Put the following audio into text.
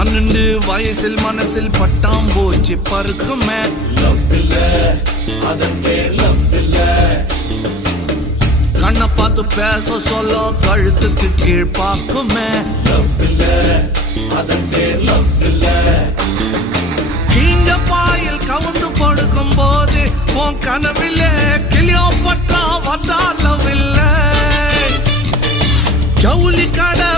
12 வயசில் மனசில் பட்டாம்பூச்சி பறக்குமே. லவ் இல்ல அதன் பேர் லவ் இல்ல. கண்ணை பார்த்து பேச சொல்ல கழுத்துக்கு கீழ் பார்க்குமே. லவ் இல்ல அதன் பேர் லவ் இல்ல. கீஞ்ச பாயில் கவுந்து படுக்கும் போது உன் கனவிலே கிளியோபட்ரா வந்தா லவ் இல்ல. ஜவுளி கடை